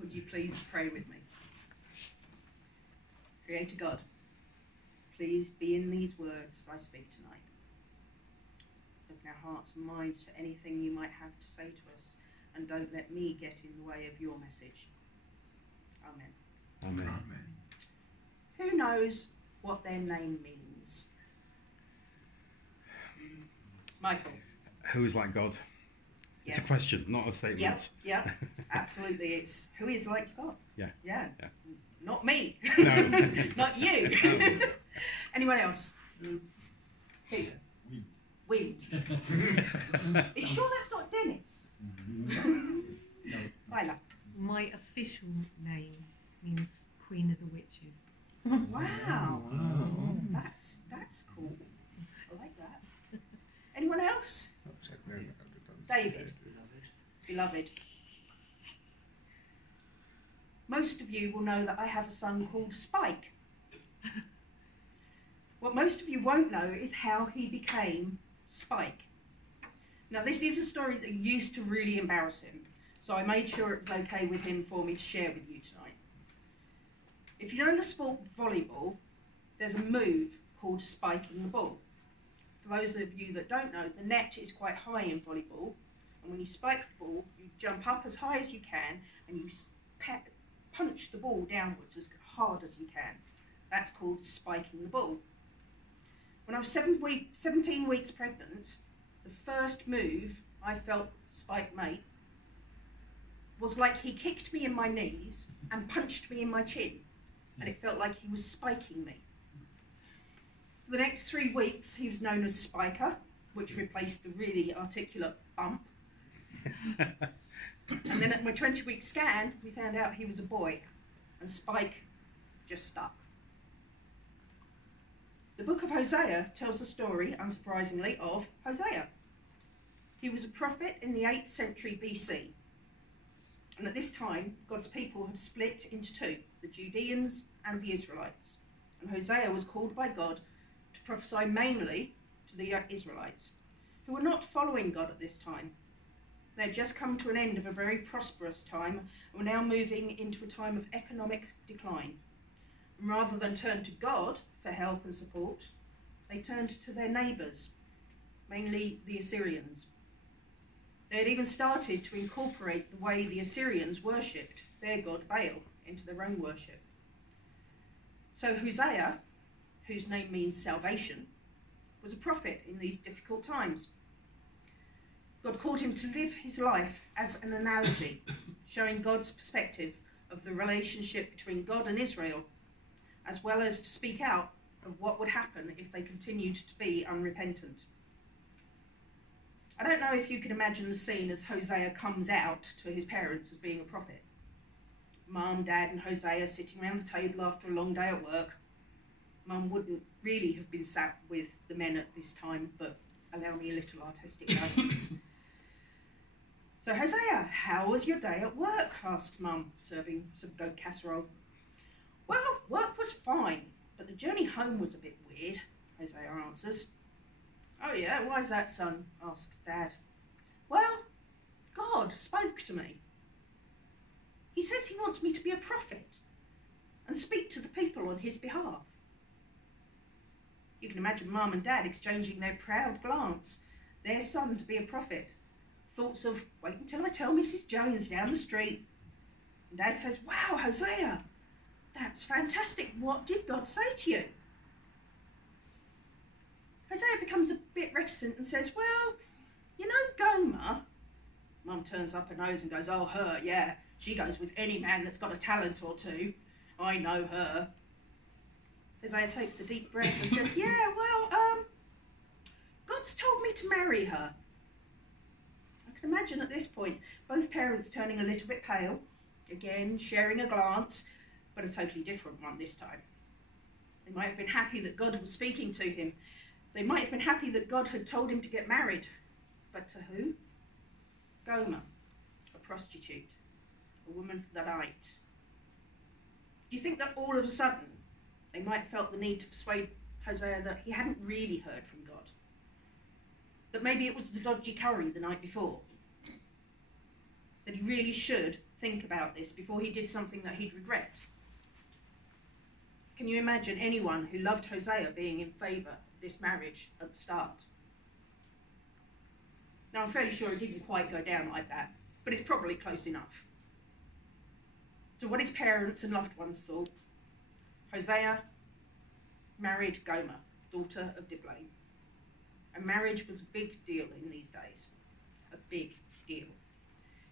Would you please pray with me? Creator God, please be in these words I speak tonight. Open our hearts and minds for anything you might have to say to us, and don't let me get in the way of your message. Amen. Amen. Amen. Who knows what their name means? Michael. Who is like God? Yes. It's a question, not a statement. Yeah, absolutely. It's who is like God. Yeah. Not me. No. Not you. Anyone else? Who? Wind. Are you sure that's not Dennis? Lila. My official name means Queen of the Witches. Wow. That's cool. I like that. Anyone else? David. Beloved. Most of you will know that I have a son called Spike. What most of you won't know is how he became Spike. Now, this is a story that used to really embarrass him, so I made sure it was okay with him for me to share with you tonight. If you know the sport volleyball, there's a move called spiking the ball. For those of you that don't know, the net is quite high in volleyball, and when you spike the ball, you jump up as high as you can, and you punch the ball downwards as hard as you can. That's called spiking the ball. When I was 17 weeks pregnant, the first move I felt Spike made was like he kicked me in my knees and punched me in my chin, and it felt like he was spiking me. For the next 3 weeks, he was known as Spiker, which replaced the really articulate bump. And then at my 20-week scan, we found out he was a boy, and Spike just stuck. The book of Hosea tells the story, unsurprisingly, of Hosea. He was a prophet in the 8th century BC. And at this time, God's people had split into two, the Judeans and the Israelites. And Hosea was called by God to prophesy mainly to the Israelites, who were not following God at this time. They had just come to an end of a very prosperous time and were now moving into a time of economic decline. And rather than turn to God for help and support, they turned to their neighbours, mainly the Assyrians. They had even started to incorporate the way the Assyrians worshipped their god Baal into their own worship. So Hosea, whose name means salvation, was a prophet in these difficult times. God called him to live his life as an analogy, showing God's perspective of the relationship between God and Israel, as well as to speak out of what would happen if they continued to be unrepentant. I don't know if you can imagine the scene as Hosea comes out to his parents as being a prophet. Mum, Dad and Hosea sitting around the table after a long day at work. Mum wouldn't really have been sat with the men at this time, but allow me a little artistic license. So Hosea, how was your day at work? Asked Mum, serving some goat casserole. Well, work was fine, but the journey home was a bit weird, Hosea answers. Oh yeah, why is that, son? Asks Dad. Well, God spoke to me. He says he wants me to be a prophet and speak to the people on his behalf. You can imagine Mum and Dad exchanging their proud glance. Their son to be a prophet. Thoughts of, wait until I tell Mrs. Jones down the street. And Dad says, wow, Hosea, that's fantastic. What did God say to you? Hosea becomes a bit reticent and says, well, you know Gomer? Mum turns up her nose and goes, oh, her, yeah. She goes with any man that's got a talent or two. I know her. Hosea takes a deep breath and says, yeah, well, God's told me to marry her. I can imagine at this point both parents turning a little bit pale, again sharing a glance, but a totally different one this time. They might have been happy that God was speaking to him. They might have been happy that God had told him to get married. But to who? Gomer, a prostitute, a woman for the night. Do you think that all of a sudden they might have felt the need to persuade Hosea that he hadn't really heard from God? That maybe it was the dodgy curry the night before? That he really should think about this before he did something that he'd regret. Can you imagine anyone who loved Hosea being in favour of this marriage at the start? Now, I'm fairly sure it didn't quite go down like that, but it's probably close enough. So what his parents and loved ones thought: Hosea married Gomer, daughter of Diblaim. And marriage was a big deal in these days. A big deal.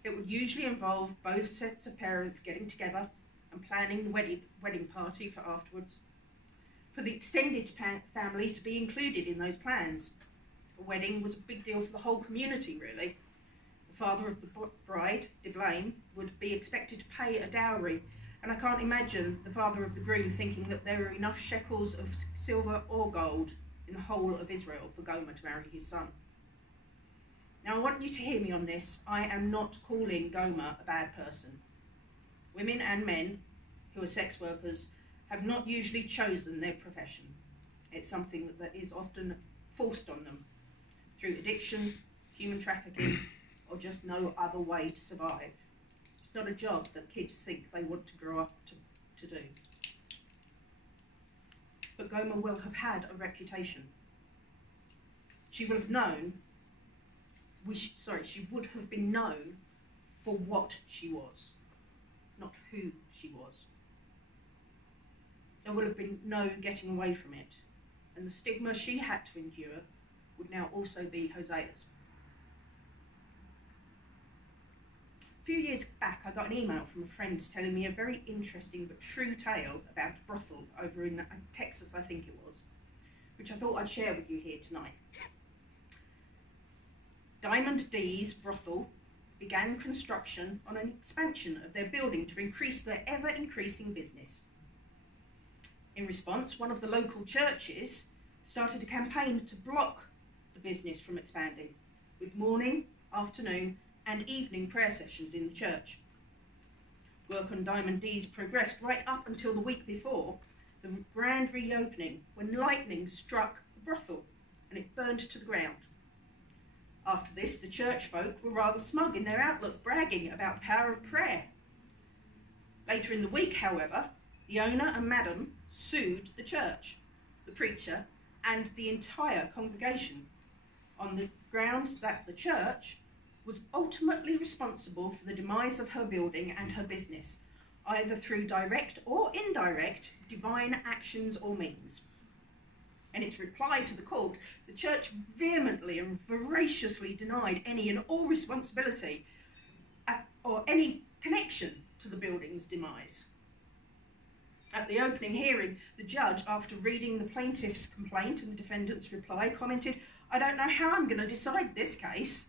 It would usually involve both sets of parents getting together and planning the wedding party for afterwards. For the extended family to be included in those plans. A wedding was a big deal for the whole community, really. The father of the bride, Diblaim, would be expected to pay a dowry, and I can't imagine the father of the groom thinking that there were enough shekels of silver or gold in the whole of Israel for Gomer to marry his son. Now, I want you to hear me on this. I am not calling Gomer a bad person. Women and men who are sex workers have not usually chosen their profession. It's something that is often forced on them through addiction, human trafficking, or just no other way to survive. It's not a job that kids think they want to grow up to do. But Gomer will have had a reputation. She will have known, she would have been known for what she was, not who she was. There will have been no getting away from it, and the stigma she had to endure would now also be Hosea's. A few years back, I got an email from a friend telling me a very interesting but true tale about a brothel over in Texas, I think it was, which I thought I'd share with you here tonight. Diamond D's brothel began construction on an expansion of their building to increase their ever-increasing business. In response, one of the local churches started a campaign to block the business from expanding, with morning, afternoon, and evening prayer sessions in the church. Work on Diamond D's progressed right up until the week before the grand reopening, when lightning struck the brothel and it burned to the ground. After this, the church folk were rather smug in their outlook, bragging about the power of prayer. Later in the week, however, the owner and madam sued the church, the preacher, and the entire congregation on the grounds that the church was ultimately responsible for the demise of her building and her business, either through direct or indirect divine actions or means. In its reply to the court, the church vehemently and voraciously denied any and all responsibility or any connection to the building's demise. At the opening hearing, the judge, after reading the plaintiff's complaint and the defendant's reply, commented, "I don't know how I'm going to decide this case,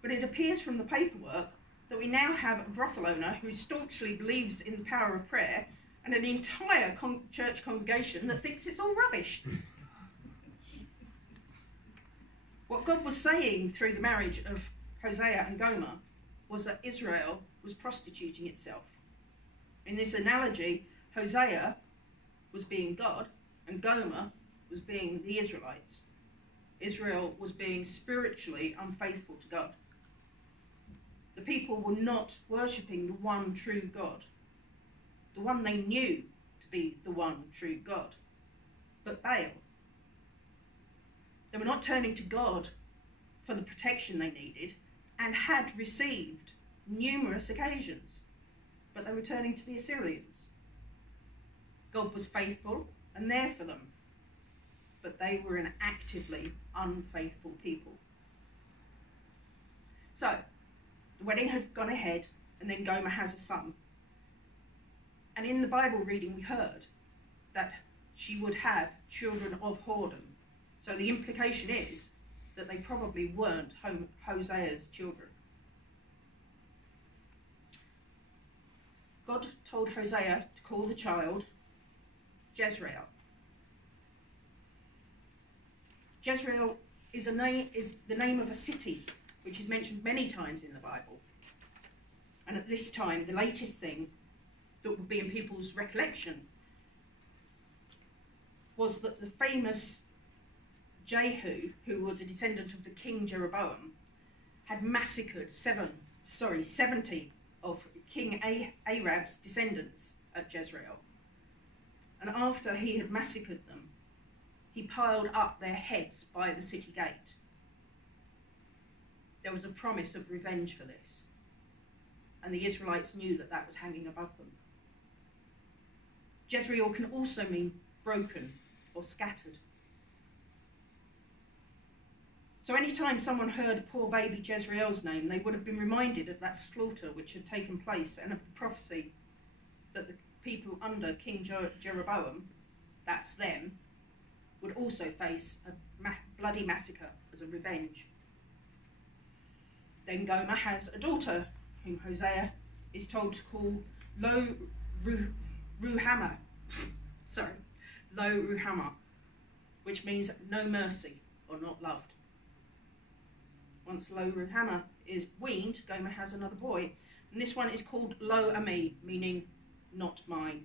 but it appears from the paperwork that we now have a brothel owner who staunchly believes in the power of prayer and an entire church congregation that thinks it's all rubbish." What God was saying through the marriage of Hosea and Gomer was that Israel was prostituting itself. In this analogy, Hosea was being God and Gomer was being the Israelites. Israel was being spiritually unfaithful to God. The people were not worshipping the one true God, the one they knew to be the one true God, but Baal. They were not turning to God for the protection they needed and had received numerous occasions, but they were turning to the Assyrians. God was faithful and there for them, but they were an actively unfaithful people. So, the wedding had gone ahead, and then Gomer has a son. And in the Bible reading we heard that she would have children of whoredom. So the implication is that they probably weren't Hosea's children. God told Hosea to call the child Jezreel. Jezreel is the name of a city which is mentioned many times in the Bible. And at this time, the latest thing that would be in people's recollection was that the famous Jehu, who was a descendant of the king Jeroboam, had massacred 70 of King Ahab's descendants at Jezreel. And after he had massacred them, he piled up their heads by the city gate. There was a promise of revenge for this, and the Israelites knew that that was hanging above them. Jezreel can also mean broken or scattered. So any time someone heard poor baby Jezreel's name, they would have been reminded of that slaughter which had taken place and of the prophecy that the people under King Jeroboam, that's them, would also face a bloody massacre as a revenge. Then Gomer has a daughter whom Hosea is told to call Lo-Ruhamah, which means no mercy or not loved. Once Lo-Ruhamah is weaned, Gomer has another boy, and this one is called Lo-Ami, meaning not mine,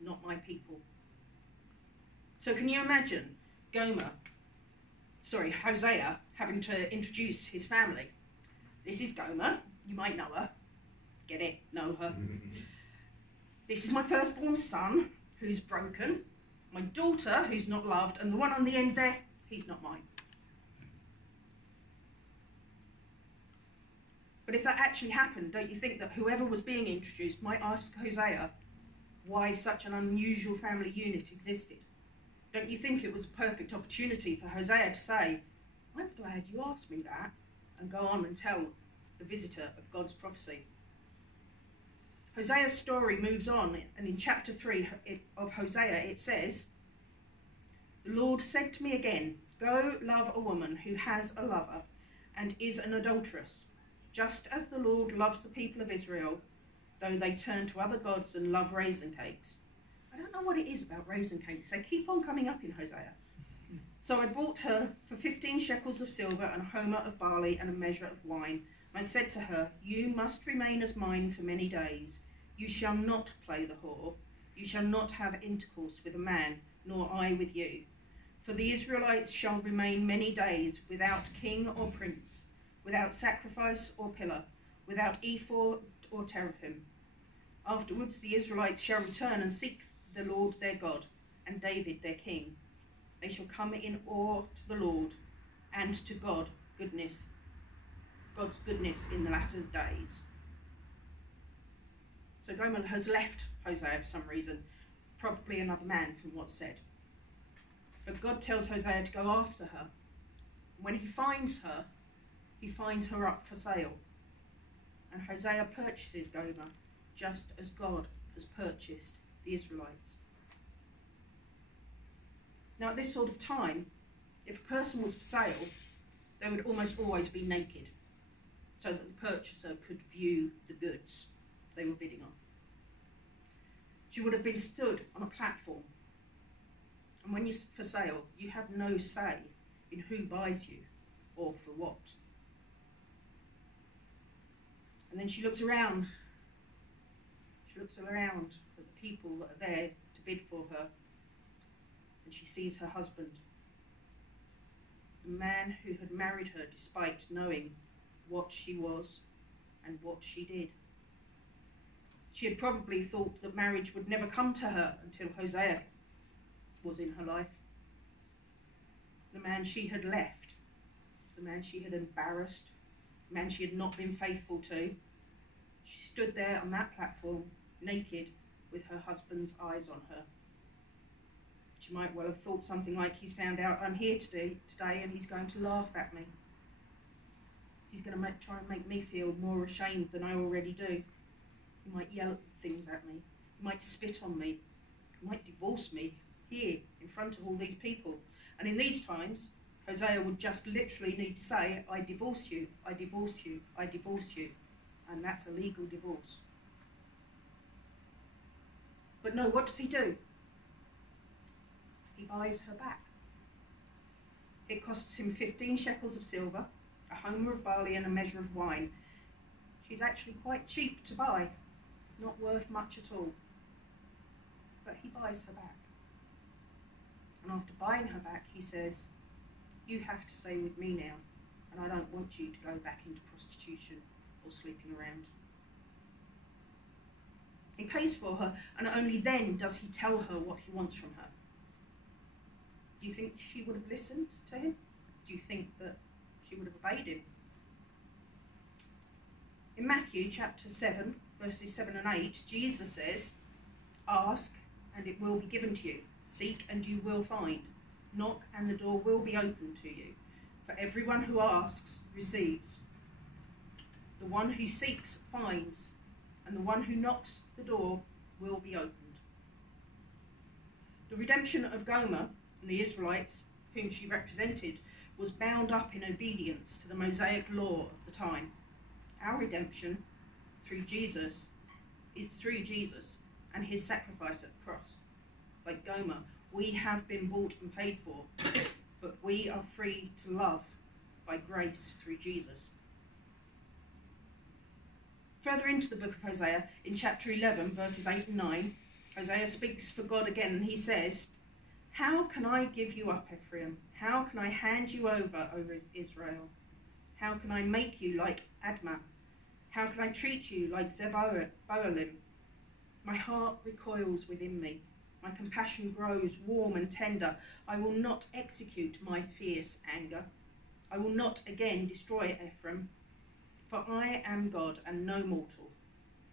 not my people. So can you imagine Hosea having to introduce his family? This is Gomer, you might know her. Get it? Know her. This is my firstborn son, who's broken. My daughter, who's not loved. And the one on the end there, he's not mine. But if that actually happened, don't you think that whoever was being introduced might ask Hosea why such an unusual family unit existed? Don't you think it was a perfect opportunity for Hosea to say, I'm glad you asked me that, and go on and tell the visitor of God's prophecy? Hosea's story moves on, and in chapter 3 of Hosea it says, the Lord said to me again, go love a woman who has a lover and is an adulteress, just as the Lord loves the people of Israel, though they turn to other gods and love raisin cakes. I don't know what it is about raisin cakes. They keep on coming up in Hosea. So I bought her for 15 shekels of silver and a homer of barley and a measure of wine. I said to her, you must remain as mine for many days. You shall not play the whore. You shall not have intercourse with a man, nor I with you. For the Israelites shall remain many days without king or prince, without sacrifice or pillar, without ephod or teraphim. Afterwards the Israelites shall return and seek the Lord their God and David their king. They shall come in awe to the Lord and to God's goodness in the latter days. So Gomer has left Hosea for some reason, probably another man from what's said. But God tells Hosea to go after her. When he finds her up for sale. And Hosea purchases Gomer just as God has purchased the Israelites. Now at this sort of time, if a person was for sale, they would almost always be naked, so that the purchaser could view the goods they were bidding on. She would have been stood on a platform, and when you're for sale, you have no say in who buys you or for what. And then she looks around. She looks around at the people that are there to bid for her, and she sees her husband, the man who had married her despite knowing what she was and what she did. She had probably thought that marriage would never come to her until Hosea was in her life. The man she had left, the man she had embarrassed, the man she had not been faithful to. She stood there on that platform, naked, with her husband's eyes on her. She might well have thought something like, he's found out I'm here today and he's going to laugh at me. He's going to try and make me feel more ashamed than I already do. He might yell things at me. He might spit on me. He might divorce me here in front of all these people. And in these times, Hosea would just literally need to say, I divorce you, I divorce you, I divorce you. And that's a legal divorce. But no, what does he do? He buys her back. It costs him 15 shekels of silver, a homer of barley and a measure of wine. She's actually quite cheap to buy, not worth much at all. But he buys her back. And after buying her back, he says, you have to stay with me now, and I don't want you to go back into prostitution or sleeping around. He pays for her, and only then does he tell her what he wants from her. Do you think she would have listened to him? Do you think that she would have obeyed him? In Matthew chapter 7, verses 7 and 8, Jesus says, "Ask, and it will be given to you. Seek, and you will find. Knock, and the door will be opened to you. For everyone who asks receives. The one who seeks finds, and the one who knocks, the door will be opened." The redemption of Gomer and the Israelites, whom she represented, was bound up in obedience to the Mosaic law of the time. Our redemption through Jesus is through Jesus and his sacrifice at the cross. Like Gomer, we have been bought and paid for, but we are free to love by grace through Jesus. Further into the book of Hosea, in chapter 11, verses 8 and 9, Hosea speaks for God again, and he says, "How can I give you up, Ephraim? How can I hand you over Israel? How can I make you like Admah? How can I treat you like Zeboalim? My heart recoils within me. My compassion grows warm and tender. I will not execute my fierce anger. I will not again destroy Ephraim. For I am God and no mortal,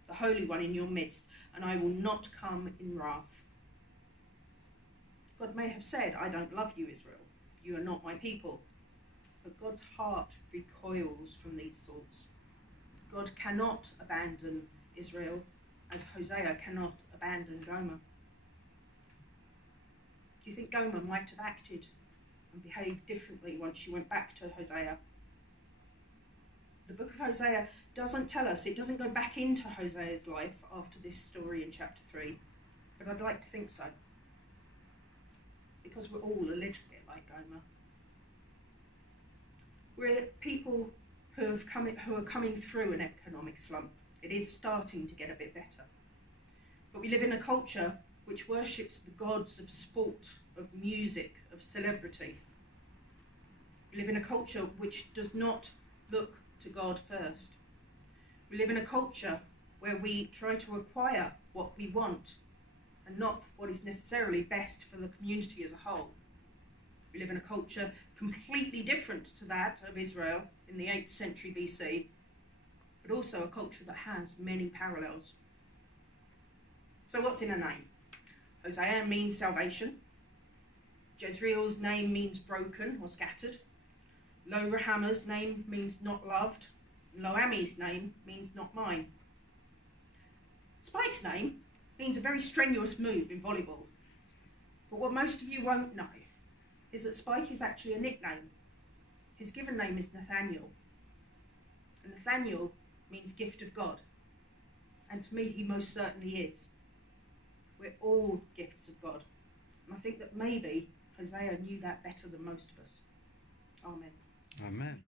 the Holy One in your midst, and I will not come in wrath." God may have said, "I don't love you, Israel. You are not my people." But God's heart recoils from these thoughts. God cannot abandon Israel, as Hosea cannot abandon Gomer. Do you think Gomer might have acted and behaved differently once she went back to Hosea? The book of Hosea doesn't tell us, it doesn't go back into Hosea's life after this story in chapter 3, but I'd like to think so, because we're all a little bit like Gomer. We're people who are coming through an economic slump. It is starting to get a bit better. But we live in a culture which worships the gods of sport, of music, of celebrity. We live in a culture which does not look to God first. We live in a culture where we try to acquire what we want and not what is necessarily best for the community as a whole. We live in a culture completely different to that of Israel in the 8th century BC, but also a culture that has many parallels. So what's in a name? Hosea means salvation. Jezreel's name means broken or scattered. Lo-Ruhamah's name means not loved. Lo-Ammi's name means not mine. Spike's name means a very strenuous move in volleyball. But what most of you won't know is that Spike is actually a nickname. His given name is Nathaniel. And Nathaniel means gift of God. And to me, he most certainly is. We're all gifts of God. And I think that maybe Hosea knew that better than most of us. Amen. Amen.